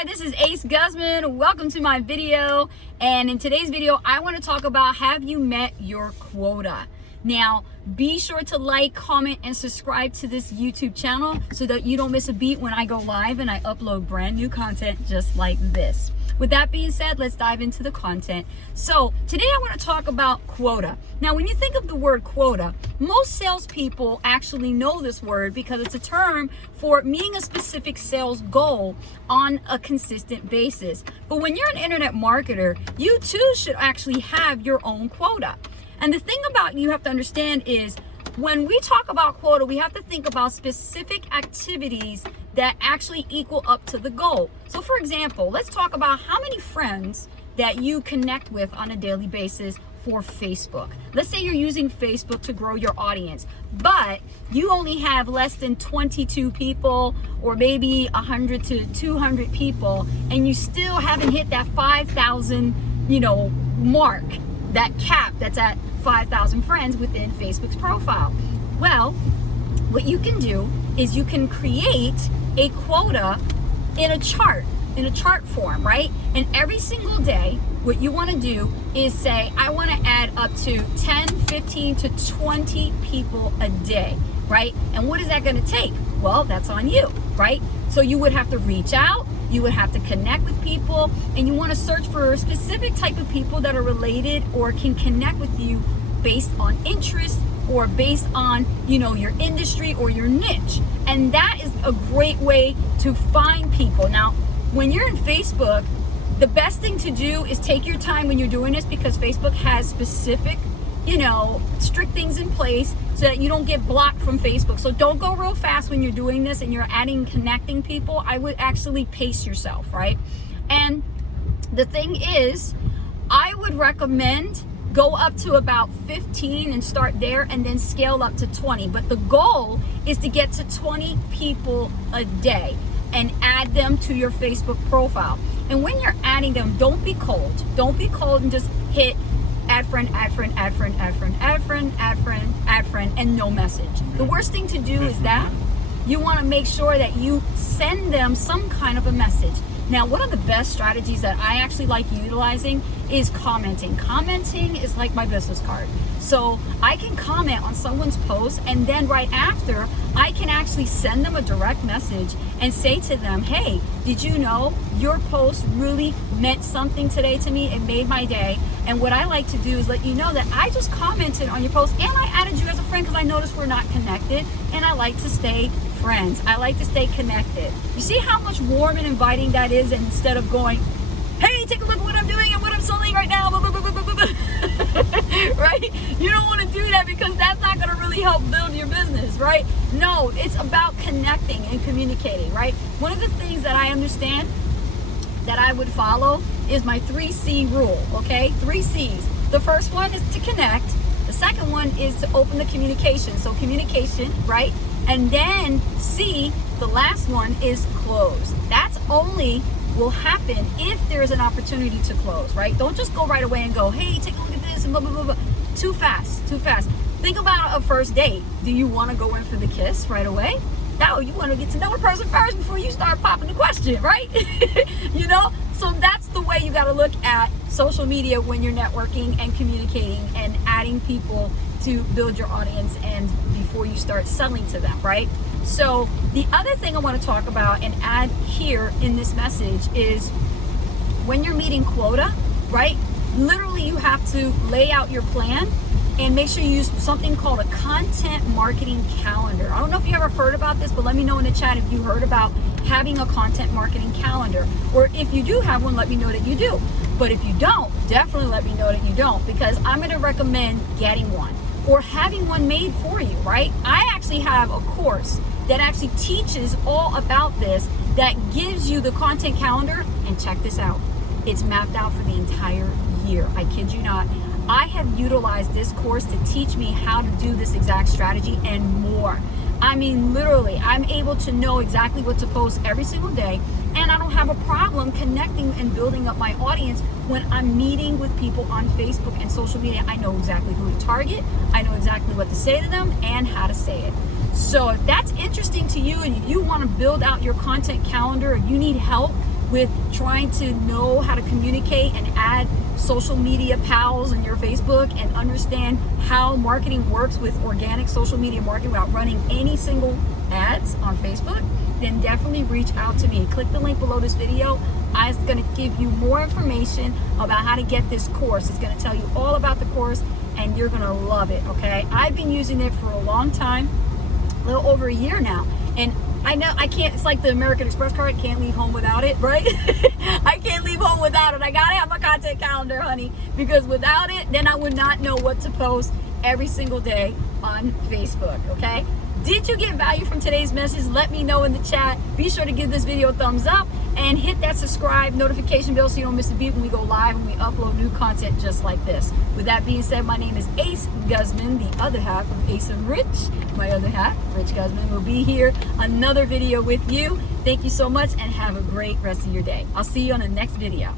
there, this is Ace Guzman. Welcome to my video. And in today's video, I want to talk about, have you met your quota? Now, be sure to like, comment, and subscribe to this YouTube channel so that you don't miss a beat when I go live and I upload brand new content just like this. With that being said, let's dive into the content. So today I want to talk about quota. Now, when you think of the word quota, most salespeople actually know this word because it's a term for meeting a specific sales goal on a consistent basis. But when you're an internet marketer, you too should actually have your own quota. And the thing about you have to understand is when we talk about quota, we have to think about specific activities that actually equal up to the goal. So for example, let's talk about how many friends that you connect with on a daily basis for Facebook. Let's say you're using Facebook to grow your audience, but you only have less than 22 people or maybe 100 to 200 people, and you still haven't hit that 5,000, mark, that cap that's at 5,000 friends within Facebook's profile. Well, what you can do is you can create a quota in a chart form, right? And every single day, what you want to do is say, I want to add up to 10, 15 to 20 people a day, right? And what is that going to take? Well, that's on you, right? So you would have to reach out, you would have to connect with people, and you want to search for a specific type of people that are related or can connect with you based on interest or based on, your industry or your niche. And that is a great way to find people. Now, when you're in Facebook, the best thing to do is take your time when you're doing this, because Facebook has specific, strict things in place so that you don't get blocked from Facebook. So don't go real fast when you're doing this and you're adding, connecting people. I would actually pace yourself, right? And the thing is, I would recommend go up to about 15 and start there and then scale up to 20. But the goal is to get to 20 people a day and add them to your Facebook profile. And when you're adding them, don't be cold. Don't be cold and just hit add friend, add friend, add friend, add friend, add friend, add friend, add friend, and no message. The worst thing to do is that you want to make sure that you send them some kind of a message. Now, one of the best strategies that I actually like utilizing is commenting. Commenting is like my business card. So I can comment on someone's post, and then right after, I can actually send them a direct message and say to them, hey, did you know your post really meant something today to me? It made my day. And what I like to do is let you know that I just commented on your post and I added you as a friend because I noticed we're not connected, and I like to stay friends. I like to stay connected. You see how much warm and inviting that is, and instead of going, hey, take a look at what I'm doing and what I'm selling right now, right? You don't want to do that because that's not going to really help build your business, right? No, it's about connecting and communicating, right? One of the things that I understand that I would follow is my 3C rule, okay? 3 C's. The first one is to connect. The second one is to open the communication. So communication, right? And then C, the last one, is close. That's only will happen if there is an opportunity to close, right? Don't just go right away and go, hey, take a look at this and blah, blah, blah, blah. Too fast. Think about a first date. Do you want to go in for the kiss right away? No, you want to get to know a person first before you start popping the question, right? So that's the way you got to look at social media when you're networking and communicating and adding people to build your audience and before you start selling to them, right? So the other thing I want to talk about and add here in this message is when you're meeting quota, right? Literally you have to lay out your plan and make sure you use something called a content marketing calendar. I don't know if you ever heard about this, but let me know in the chat if you heard about having a content marketing calendar. Or if you do have one, let me know that you do. But if you don't, definitely let me know that you don't, because I'm going to recommend getting one or having one made for you, right? I actually have a course that actually teaches all about this, that gives you the content calendar. And check this out. It's mapped out for the entire year. I kid you not. I have utilized this course to teach me how to do this exact strategy and more. I mean, literally, I'm able to know exactly what to post every single day, and I don't have a problem connecting and building up my audience when I'm meeting with people on Facebook and social media. I know exactly who to target, I know exactly what to say to them and how to say it. So if that's interesting to you and you want to build out your content calendar, or you need help with trying to know how to communicate and add social media pals in your Facebook and understand how marketing works with organic social media marketing without running any single ads on Facebook, then definitely reach out to me. Click the link below this video. I'm going to give you more information about how to get this course. It's going to tell you all about the course, and you're going to love it, okay? I've been using it for a long time, a little over a year now, and I know I can't, it's like the American Express card, can't leave home without it, right? I can't leave home without it. I gotta have my content calendar, honey, because without it, then I would not know what to post every single day on Facebook, okay? Did you get value from today's message? Let me know in the chat. Be sure to give this video a thumbs up and hit that subscribe notification bell so you don't miss a beat when we go live and we upload new content just like this. With that being said, my name is Ace Guzman, the other half of Ace and Rich. My other half, Rich Guzman, will be here. Another video with you. Thank you so much and have a great rest of your day. I'll see you on the next video.